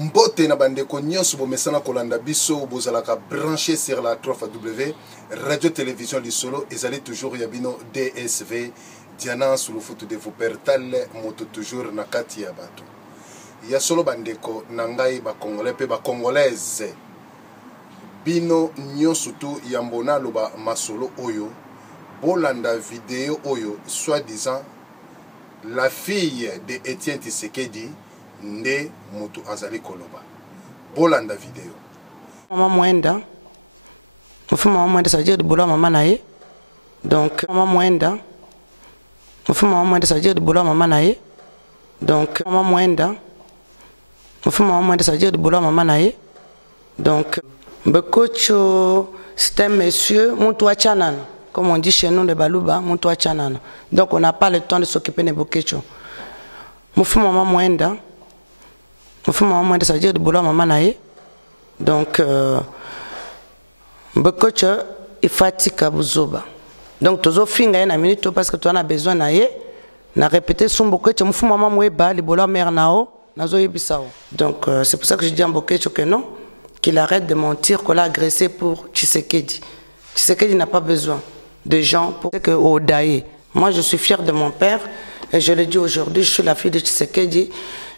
Mbote na bandeko nyonso bomesana kolanda biso bozalaka branché sur la 3W radio télévision Lisolo ezali toujours yabino DSV Diana sous le foot de vous pertal moto toujours na kati ya bato ya solo bandeko nangai ba congolais pe ba congolaise bino nyonso tu yambona loba masolo oyo bolanda vidéo oyo soi-disant la fille de Etienne Tshisekedi nde mutu azali koloba bolanda vidéo maman Mwenda maman Mwenda ça veut dire de boulot maman nae donc maman Mwenda maman Mwenda ça veut dire de boulot maman nae donc maman Mwenda maman Mwenda ça veut dire de boulot maman nae donc Bekocho c'est un monsieur Moutoua Chanan comme on dit chez nous les Balouba Moutoua Chanan donc on n'a pas le temps de s'occuper de Bekocho maman Mwenda maman Mwenda ça veut dire de boulot maman nae donc Bekocho il fatigue à Buzoba donc tozo finga na minute parce que tu en as besoin nae na répéter son Bekocho maman Mweba le boulot mère nao nazo yebisao donc c'est pour ça que je dis à Bekocho que non qu'il arrête de mentir qu'on l'a agressé pour Tshisekedi. Tshisekedi n'a pas besoin de gens pour que Odaye. Moi je suis fier de mon père et je le dis aujourd'hui, je suis la fille de Tshisekedi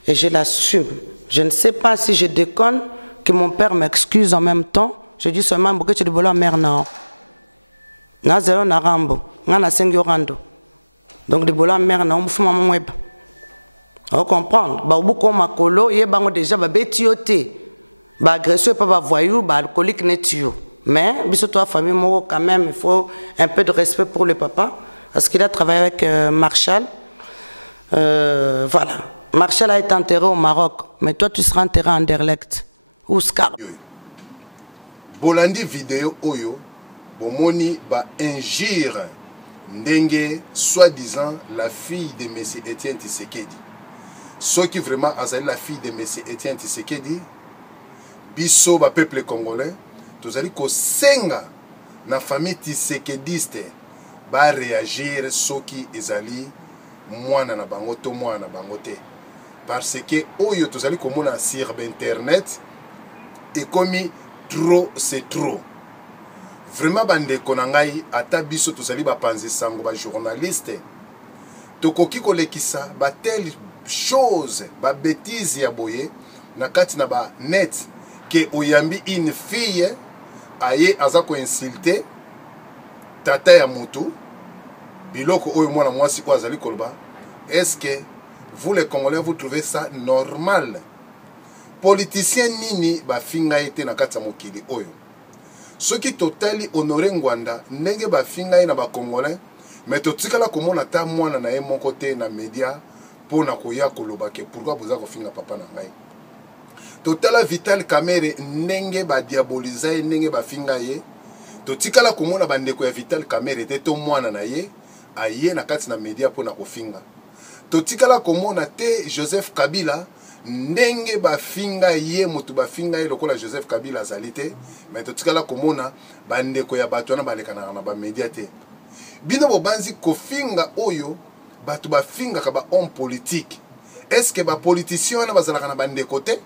et je l'assume. Je ne sais pas si je déconne, que mon père m'excuse en même temps. Je dis seulement que tu es de la mère nao. Na zéro na rambo, na sengyo rando. Donc de la mère nao, mou maman web. On comprend. Ba ubuko makolo, ye bango déjà ba betiote. Ba agresseur pas ba voyou, ba alcoolique netio. Mais biso toi famille moi quand même il faut un peu de respect pour le papa parce qu'il a travaillé avec Marshall. Voilà. Marshall a été enterré au Maroc, mais toi tu seras enterré en Anderlecht ou Scar. Bolandi vidéo oyo bomoni ba injure ndenge soi-disant la fille de monsieur Etienne Tshisekedi. Ce qui vraiment azali la fille de monsieur Etienne Tshisekedi biso ba peuple congolais tozali ko senga na famille tshisekediste ba réagir soki ezali mwana na bango to mwana na bango te parce que oyo tozali komona sur internet et comme trop c'est trop vraiment bandeko na ngai ata biso tozali ba panzi sango ba journaliste tokoki kolekisa ba telle chose ba bêtise ya boye na kati na ba net que oyambi une fille aye aza ko insulter tata ya mutu biloko oyo mwana mwasi ko azali koloba. Est-ce que vous les Congolais vous trouvez ça normal? Politicien nini ba finga ete na kati ya mokili oyo soki totali honoré Ngwanda ndenge ba finga na ba Congolais mais totikala komona ta mwana na ye moko te na media pona koya koloba ke pourquoi boza ko finga papa na ngai. Totala Vital Kamerhe ndenge ba diaboliser ndenge ba finga ye totikala komona bandeko ya Vital Kamerhe te to mwana na ye aye na kati na media pona ko finga. Totikala komona te Joseph Kabila ndenge ba finga ye mutu ba finga ye lokola Joseph Kabila azali te mais totikala komona bandeko ya bato na balekana na ba media te bino bobanzi ko finga oyo bato ba finga ka ba homme politique. Est-ce que ba politicien na bazalaka na bandeko te?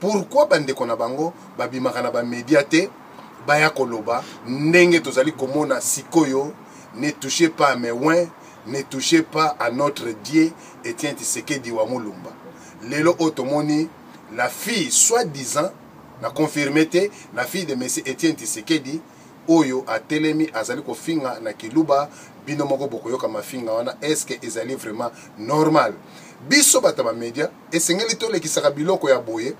Pourquoi bandeko na bango babimaka na ba media te baya koloba ndenge tozali komona sikoyo? Ne touchez pas à mes ouins, ne touchez pas à notre Dieu Etienne Tshisekedi wa Mulumba. Lelo otomoni la fille soi-disant na confirmé te la fille de monsieur Etienne Tshisekedi oyo a telemi azali ko finga na kiluba bino moko bokoyoka mafinga wana. Est-ce que ezali vraiment normal? Biso batama media esengeli to lekisaka biloko ya boye.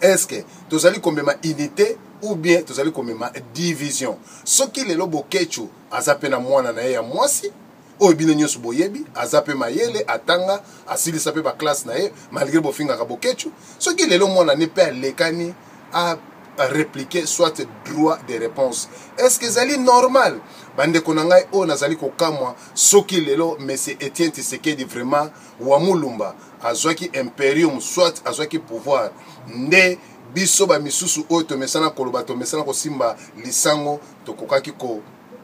Est-ce que tozali komema unité ou bien tozali komema division? Soki lelo bokechu azape na mwana na ye ya mwasi oyo bino nyonso boyebi azape mayele atanga asilisa pe ba classe na ye malgré bofinga ka bokechu. Soki lelo mwana ne pe lekani a répliquer soit droit de réponse. Est-ce que zali normal? Bande konangai o nazali kokamwa soki lelo monsieur Etienne Tshisekedi vraiment wa Mulumba azwaki imperium soit azwaki pouvoir nde biso ba misusu oyo tomesana koloba tomesana kosimba lisango tokokaki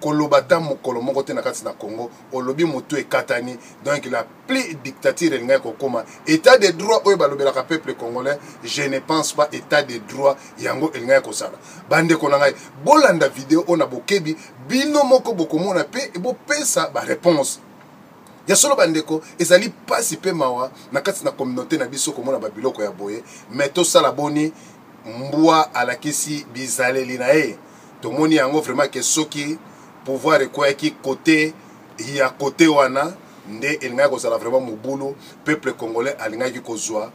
kolobata mokolo moko te na kati na Congo olobi moto ekatani donc la plus dictature elingai kokoma état de droit oyo balobelaka peuple congolais je ne pense pas état de droit yango elingai kosala bandeko na ngai bolanda video on a bokebi bino moko bokomona pe bopesa ba réponse ya solo bandeko ezali pasi pe mawa na kati na communauté na biso komona ba biloko ya boye mais to sala boni mbwa alakisi bizaleli na ye tomoni yango vraiment que soki pouvoir ekoyaki côté ya côté wana nde elingaki kozala vraiment mobulu peuple congolais alingaki kozwa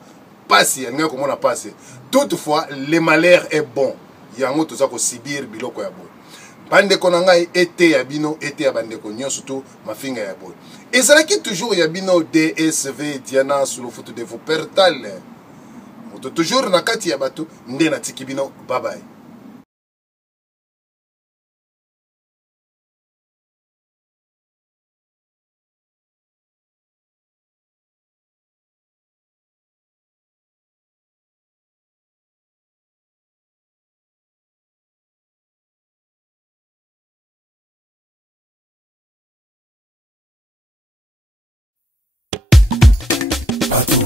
pasi alingaki komona pasi toutefois le malheur est bon yango toza kosibir biloko ya boye bandeko na ngai ete ya bino ete ya bandeko nyonso to mafinga ya boye ezalaki toujours ya bino DSV Diana sur le foot de vos pertal moto toujours na kati ya bato nde na tiki bino bye bye. Batou,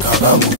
Kabango.